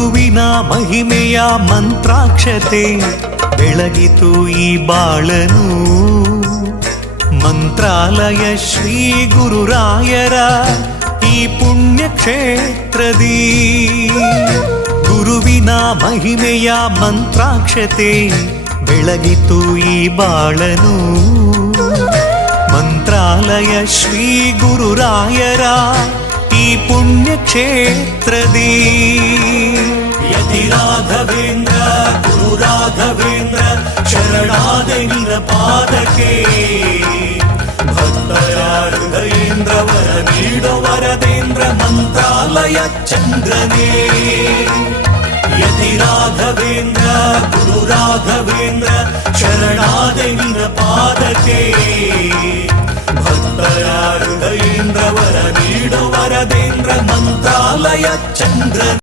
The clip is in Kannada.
ಗುರುವಿನ ಮಹಿಮೆಯ ಮಂತ್ರಾಕ್ಷತೆ ಬೆಳಗಿತು ಈ ಬಾಳನು. ಮಂತ್ರಾಲಯ ಶ್ರೀ ಗುರುರಾಯರ ಈ ಪುಣ್ಯ ಕ್ಷೇತ್ರದಿ ಗುರುವಿನ ಮಹಿಮೆಯ ಮಂತ್ರಾಕ್ಷತೆ ಬೆಳಗಿತು ಈ ಬಾಳನು. ಮಂತ್ರಾಲಯ ಶ್ರೀ ಗುರುರಾಯರ ಈ ಪುಣ್ಯ ಕ್ಷೇತ್ರದಿ ಯತಿ ರಾಘವೇಂದ್ರ ಗುರು ರಾಘವೇಂದ್ರ ಶರಣಾದೆ ನಿನ್ನ ಪಾದಕ್ಕೆ. ಭಕ್ತರ ಹೃದಯೇಂದ್ರ ವರ ನೀಡೋ ವರದೇಂದ್ರ ಮಂತ್ರಾಲಯ ಚಂದ್ರನೇ. ಯತಿ ರಾಘವೇಂದ್ರ ಗುರು ರಾಘವೇಂದ್ರ ಶರಣಾದೆ ನಿನ್ನ ಪಾದಕ್ಕೆ. ಭಕ್ತರ ಹೃದಯೇಂದ್ರ ವರ ನೀಡೋ ವರದೇಂದ್ರ ಮಂತ್ರಾಲಯ ಚಂದ್ರ.